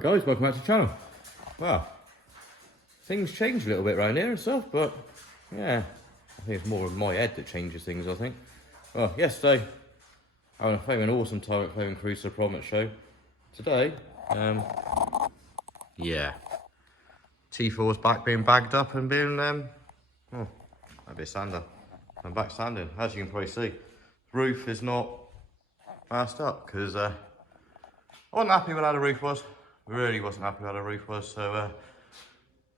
Hi guys, welcome back to the channel. Well, things change a little bit around here and stuff, but yeah, I think it's more of my head that changes things, I think. Well, yesterday, I was having an awesome time at playing Cruise to the Prominent show. Today, yeah, T4's back being bagged up and being, oh, a bit sander. I'm back sanding, as you can probably see. The roof is not masked up, because I wasn't happy with how the roof was. Really wasn't happy with how the roof was, so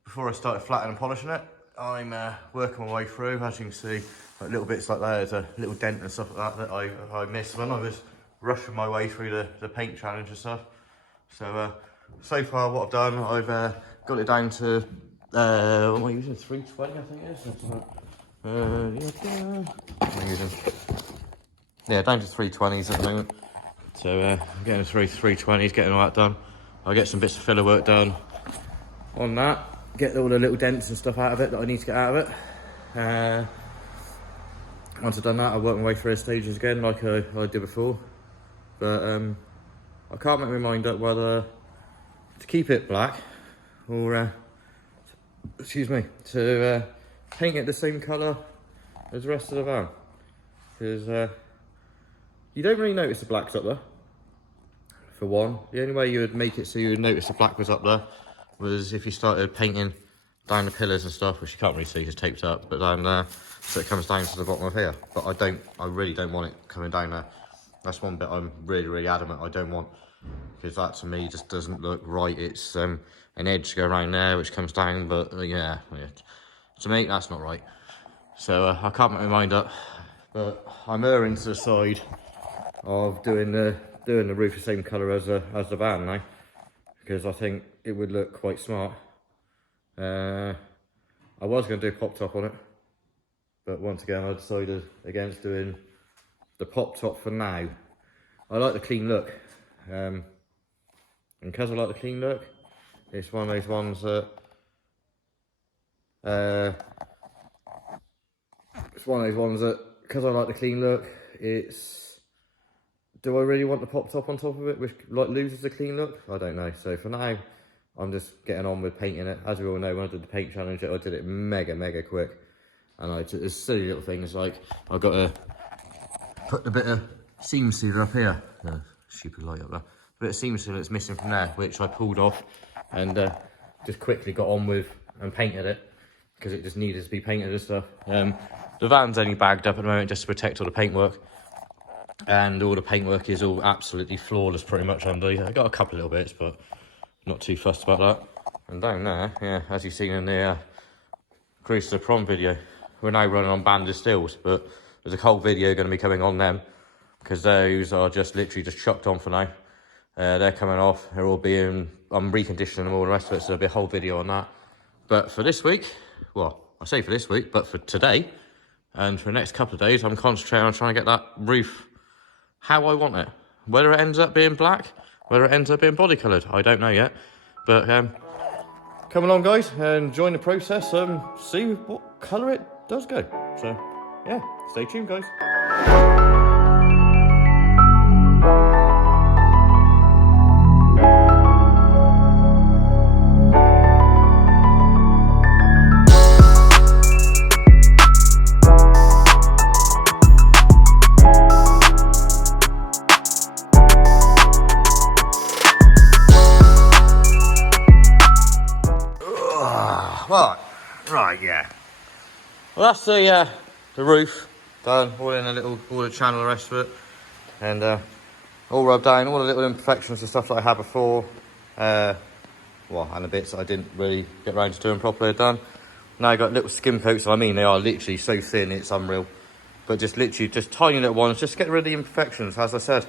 before I started flattening and polishing it, I'm working my way through. As you can see, like little bits like that, there's a little dent and stuff like that that I missed when I was rushing my way through the paint challenge and stuff. So so far what I've done, I've got it down to what am I using, 320 I think it is. I'm using, yeah, down to 320s at the moment. So I'm getting through 320s, getting all that done. I'll get some bits of filler work done on that, get all the little dents and stuff out of it that I need to get out of it. Once I've done that, I'll work my way through the stages again like I did before. But I can't make my mind up whether to keep it black or, excuse me, to paint it the same colour as the rest of the van. Because you don't really notice the black's up there. For one, the only way you would make it so you would notice the black was up there was if you started painting down the pillars and stuff, which you can't really see because it's taped up, but down there, so it comes down to the bottom of here. But I really don't want it coming down there. That's one bit I'm really adamant I don't want, because that to me just doesn't look right. It's an edge to go around there which comes down, but yeah, to me that's not right. So I can't make my mind up, but I'm erring to the side of doing the roof the same colour as the van now, because I think it would look quite smart. I was going to do pop top on it, but once again I decided against doing the pop top for now. I like the clean look, and because I like the clean look, it's one of those ones that because I like the clean look, do I really want the pop top on top of it, which like loses the clean look? I don't know. So for now, I'm just getting on with painting it. As we all know, when I did the paint challenge, I did it mega quick. And there's silly little things like I've got to put the bit of seam sealer up here. Stupid light up there. The bit of seam sealer that's missing from there, which I pulled off and just quickly got on with and painted it, because it just needed to be painted and stuff. The van's only bagged up at the moment just to protect all the paintwork. And all the paintwork is all absolutely flawless pretty much under. I got a couple of little bits, but not too fussed about that. And down there, yeah, as you've seen in the Cruise to the Prom video, we're now running on banded stills, but there's a whole video going to be coming on them, because those are just literally just chucked on for now. They're coming off, they're all being, I'm reconditioning them all, the rest of it, so there'll be a whole video on that. But for this week, well, I say for this week, but for today, and for the next couple of days, I'm concentrating on trying to get that roof how I want it. Whether it ends up being black, whether it ends up being body coloured, I don't know yet. But come along guys and join the process, see what colour it does go. So yeah, stay tuned guys. Right, yeah. Well, that's the roof done, all in all the channel, the rest of it, and all rubbed down, all the little imperfections and stuff that I had before, and the bits that I didn't really get around to doing properly are done. Now I got little skim coats. I mean, they are literally so thin, it's unreal, but just literally just tiny little ones, just to get rid of the imperfections. As I said,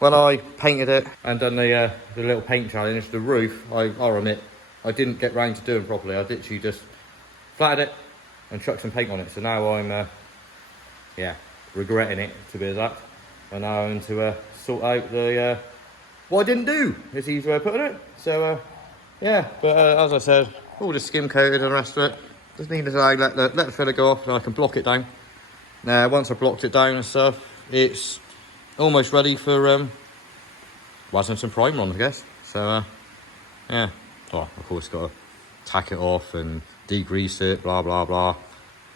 when I painted it and done the little paint challenge, the roof, I'll admit, I didn't get round to doing properly. I literally just flatted it and chucked some paint on it. So now I'm, regretting it, to be exact. And now I'm to sort out the what I didn't do, is the easy way of putting it. So yeah, but as I said, all just skim coated and the rest of it. Just need to let the filler go off and I can block it down. Now once I've blocked it down and stuff, it's almost ready for Wasnt and primer on, I guess. So yeah, oh, of course got to tack it off and degrease it, blah blah blah.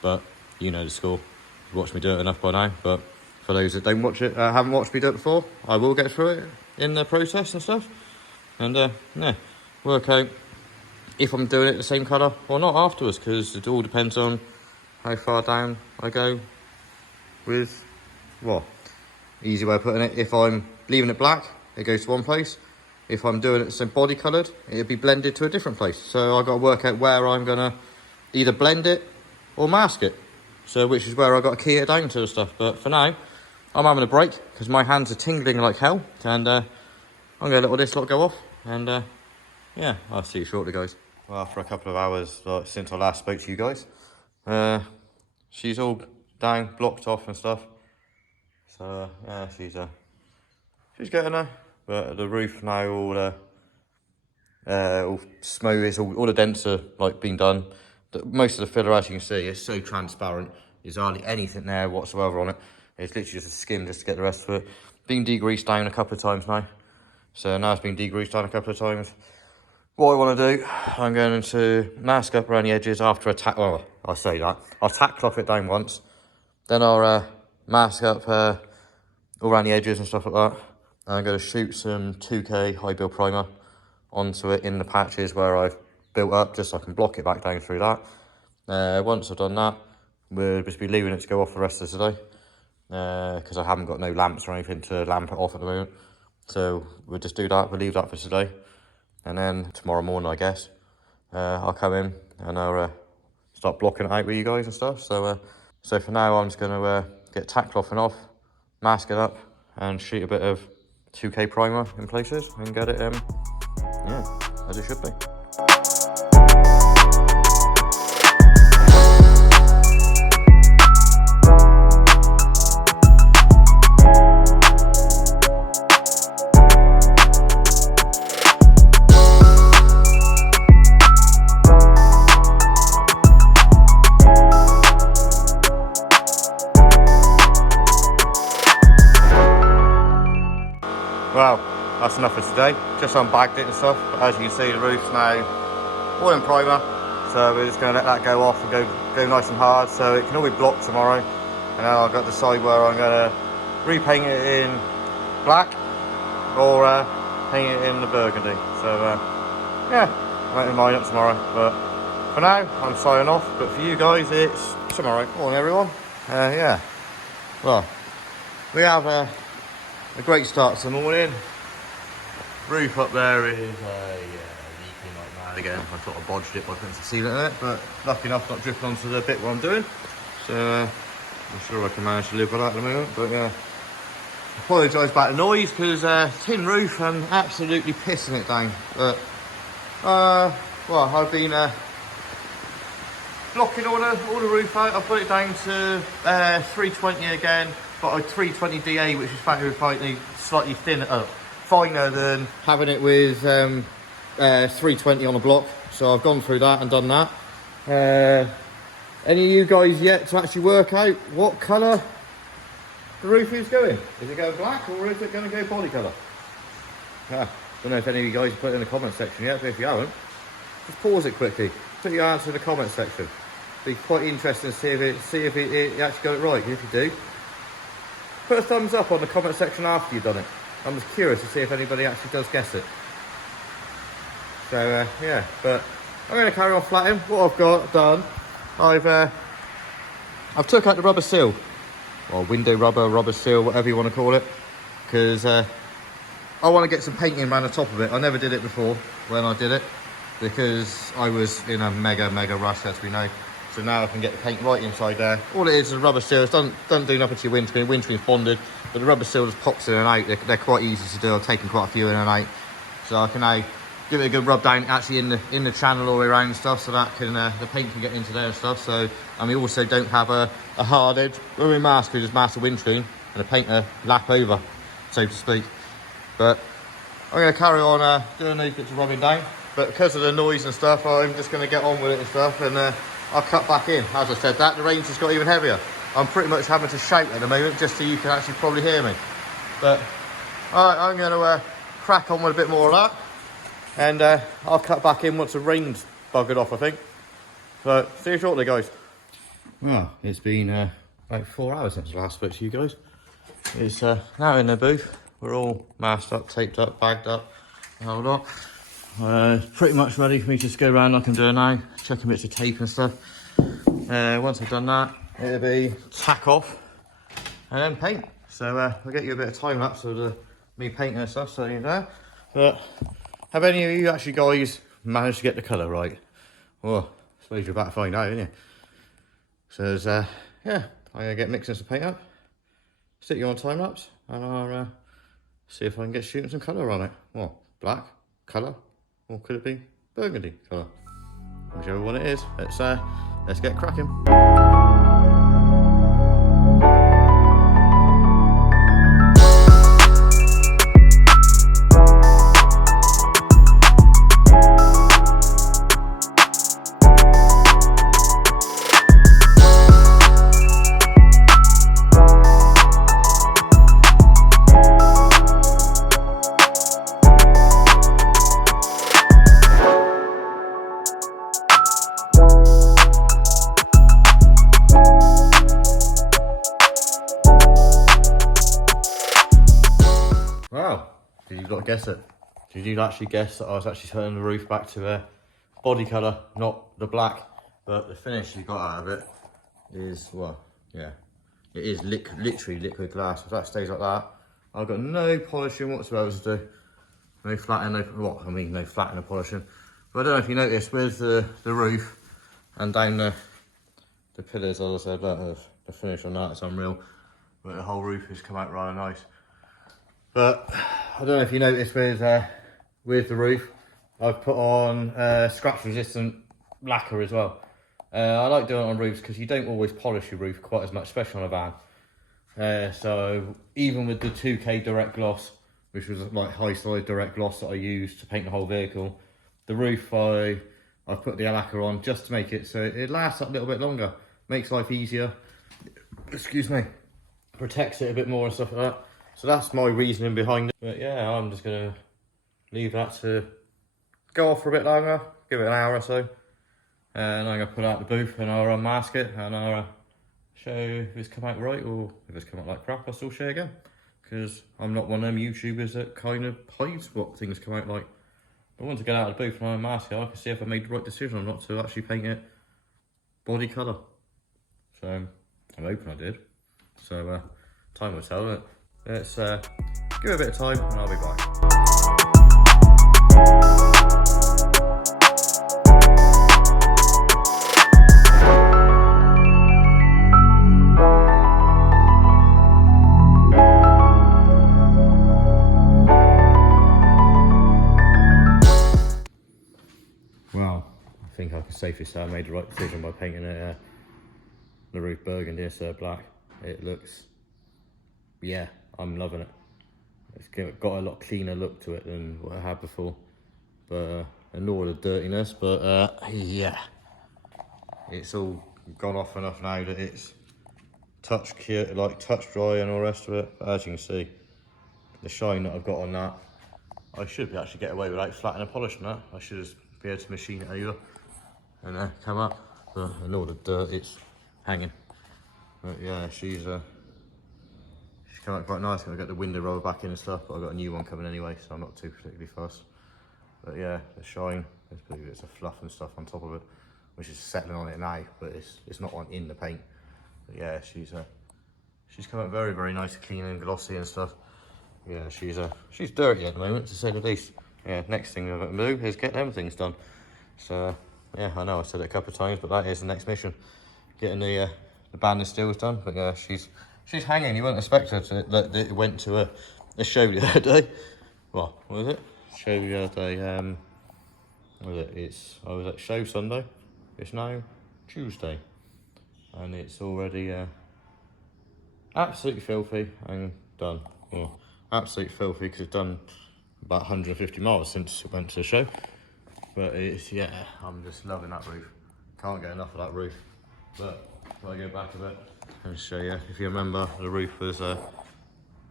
But you know the score. You've watched me do it enough by now. But for those that don't watch it, haven't watched me do it before, I will get through it in the process and stuff, and yeah, work out if I'm doing it the same colour or not afterwards, because it all depends on how far down I go with, well, easy way of putting it, if I'm leaving it black, it goes to one place. If I'm doing it some body coloured, it'll be blended to a different place. So I've got to work out where I'm going to either blend it or mask it. So which is where I've got to key it down to and stuff. But for now, I'm having a break because my hands are tingling like hell. And I'm going to let all this lot go off. And yeah, I'll see you shortly, guys. Well, after a couple of hours since I last spoke to you guys, she's all down, blocked off and stuff. So yeah, she's getting there. But the roof now all smooth. It's all the dents are like been done. Most of the filler, as you can see, is so transparent. There's hardly anything there whatsoever on it. It's literally just a skim just to get the rest of it. Been degreased down a couple of times now. So now it's been degreased down a couple of times. What I want to do, I'm going to mask up around the edges after a tack. Oh, I say that. I'll tack cloth it down once. Then I'll mask up all around the edges and stuff like that. And I'm going to shoot some 2K high build primer onto it in the patches where I've built up, just so I can block it back down through that. Once I've done that, we'll just be leaving it to go off the rest of today. Because I haven't got no lamps or anything to lamp it off at the moment. So we'll just do that. We'll leave that for today. And then tomorrow morning, I guess, I'll come in and I'll start blocking it out with you guys and stuff. So so for now, I'm just going to get tack clothing off, mask it up, and shoot a bit of 2K primer in places and get it, yeah, as it should be. Well, that's enough for today. Just unbagged it and stuff. But as you can see, the roof's now all in primer. So we're just going to let that go off and go nice and hard. So it can all be blocked tomorrow. And then I've got to decide where I'm going to repaint it in black or paint it in the burgundy. So yeah, I'll make my mind up tomorrow. But for now, I'm signing off. But for you guys, it's tomorrow. Morning, everyone. Yeah. Well, we have a great start to the morning. Roof up there is leaking like mad again. I thought I bodged it by putting some sealant in it, but lucky enough not dripping onto the bit what I'm doing. So I'm sure I can manage to live with that at the moment. But yeah, apologise about the noise because tin roof and absolutely pissing it down. But well, I've been blocking all the roof out. I put it down to 320 again. Got a 320 DA, which is slightly thinner, finer than having it with 320 on a block. So I've gone through that and done that. Any of you guys yet to actually work out what colour the roof is going? Is it going black or is it going to go body colour? Don't know if any of you guys have put it in the comment section yet, but if you haven't, just pause it quickly. Put your answer in the comment section. Be quite interesting to see if it actually got it right. If you do, put a thumbs up on the comment section after you've done it. I'm just curious to see if anybody actually does guess it. So yeah, but I'm going to carry on flatting. What I've got done, I've took out the rubber seal, or window rubber seal, whatever you want to call it, because I want to get some painting around the top of it. I never did it before when I did it, because I was in a mega rush, as we know. So now I can get the paint right inside there. All it is a rubber seal. It doesn't do nothing to your windscreen. Windscreen's bonded, but the rubber seal just pops in and out. They're quite easy to do. I've taken quite a few in and out. So I can now give it a good rub down actually in the channel all the way around and stuff, so that can the paint can get into there and stuff. So, and we also don't have a hard edge. When we mask, we just mask the windscreen and the paint lap over, so to speak. But I'm going to carry on doing these bits of rubbing down. But because of the noise and stuff, I'm just going to get on with it and stuff, and I'll cut back in. As I said, the range has got even heavier. I'm pretty much having to shout at the moment just so you can actually probably hear me. But alright, I'm going to crack on with a bit more of that. And I'll cut back in once the rain's buggered off, I think. So, see you shortly, guys. Well, it's been about 4 hours since I last spoke to you guys. It's now in the booth. We're all masked up, taped up, bagged up, the whole lot. Pretty much ready for me to just go around like I'm doing now, checking bits of tape and stuff. Once I've done that, it'll be tack off and then paint. So I'll get you a bit of time lapse of me painting and stuff, so you know. But have any of you actually guys managed to get the colour right? Well, I suppose you're about to find out, aren't you? So yeah, I'm gonna get mixing some paint up, stick you on time lapse, and I'll see if I can get shooting some colour on it. Well, black colour, or could it be burgundy colour? Whichever one it is. Let's get cracking. Wow, did you not guess it? Did you actually guess that I was actually turning the roof back to body colour, not the black, but the finish you got out of it is, well, yeah, it is literally liquid glass. If that stays like that, I've got no polishing whatsoever to do. No flattening, no flattening or polishing. But I don't know if you noticed with the roof and down the pillars, as I said, the finish on that is unreal. But the whole roof has come out rather nice. But I don't know if you noticed with the roof, I've put on scratch resistant lacquer as well. I like doing it on roofs because you don't always polish your roof quite as much, especially on a van. So even with the 2K direct gloss, which was like high side direct gloss that I used to paint the whole vehicle, the roof I've put the lacquer on just to make it so it lasts a little bit longer, makes life easier, excuse me, protects it a bit more and stuff like that. So that's my reasoning behind it. But yeah, I'm just gonna leave that to go off for a bit longer, give it an hour or so. And I'm gonna put out the booth and I'll unmask it and I'll show if it's come out right, or if it's come out like crap, I'll still show again. Because I'm not one of them YouTubers that kind of hides what things come out like. But once I get out of the booth and I unmask it, I can see if I made the right decision or not to actually paint it body colour. So I'm hoping I did. So time will tell, isn't it? Let's give it a bit of time and I'll be back. Well, I think I can safely say I made the right decision by painting it the roof burgundy instead of black. It looks, yeah, I'm loving it. It's got a lot cleaner look to it than what I had before, but and all the dirtiness. But yeah, it's all gone off enough now that it's touch dry and all the rest of it. But as you can see, the shine that I've got on that, I should be actually get away without flattening and polishing that. I should just be able to machine it over and come up. But and all the dirt, it's hanging. But yeah, she's come out quite nice. I've got the window roller back in and stuff, but I've got a new one coming anyway, so I'm not too particularly fussed. But yeah, the shine, there's bits of fluff and stuff on top of it, which is settling on it now, but it's not on in the paint. But yeah, she's come out very, very nice, clean and glossy and stuff. Yeah, she's dirty at the moment, to say the least. Yeah, next thing I've got to do is get them things done. So yeah, I know I said it a couple of times, but that is the next mission, getting the band of steels done. But yeah, she's hanging. You wouldn't expect her to. It went to a show the other day. What was it? Show the other day. What was it? I was at show Sunday. It's now Tuesday, and it's already absolutely filthy and done. Well, absolutely filthy because it's done about 150 miles since it went to the show. But it's, yeah, I'm just loving that roof. Can't get enough of that roof. But if I go back a bit and show you, if you remember, the roof was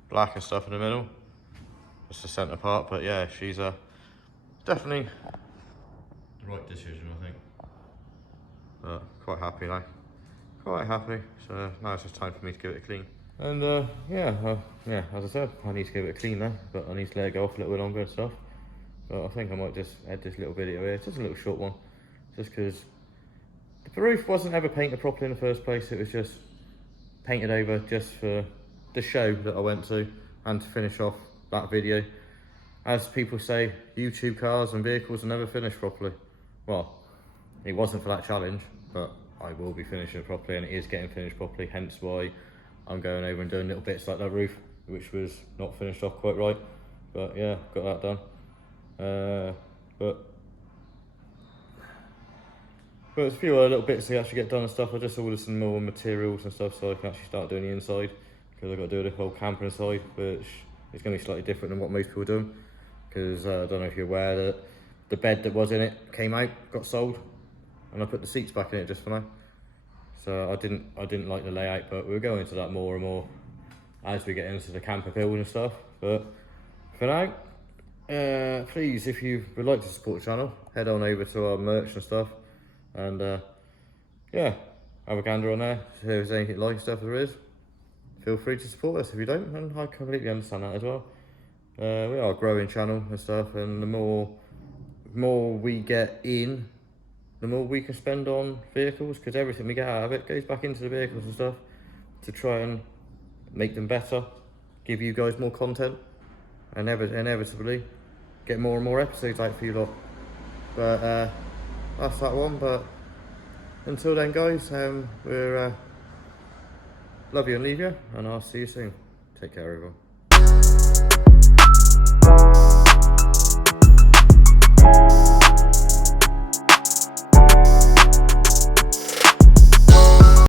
black and stuff in the middle. Just the centre part, but yeah, she's definitely the right decision, I think. But quite happy now. Quite happy. So now it's just time for me to give it a clean. And yeah, as I said, I need to give it a clean now, but I need to let it go off a little bit longer and stuff. But I think I might just add this little video here. It's just a little short one, just because the roof wasn't ever painted properly in the first place. It was just painted over just for the show that I went to and to finish off that video. As people say, YouTube cars and vehicles are never finished properly. Well, it wasn't for that challenge, but I will be finishing it properly, and it is getting finished properly, hence why I'm going over and doing little bits like that roof, which was not finished off quite right. But yeah, got that done. But there's a few other little bits to actually get done and stuff. I just ordered some more materials and stuff so I can actually start doing the inside, because I've got to do the whole camper inside, which is going to be slightly different than what most people do. Because I don't know if you're aware that the bed that was in it came out, got sold, and I put the seats back in it just for now. So I didn't like the layout, but we'll go into that more and more as we get into the camper build and stuff. But for now, please, if you would like to support the channel, head on over to our merch and stuff, and yeah, have a gander on there. If there's anything like stuff there is, feel free to support us. If you don't, and I completely understand that as well. We are a growing channel and stuff, and the more we get in, the more we can spend on vehicles, because everything we get out of it goes back into the vehicles and stuff to try and make them better, give you guys more content, and inevitably get more and more episodes out for you lot. But that's that one. But until then, guys, we're love you and leave you, and I'll see you soon. Take care, everyone.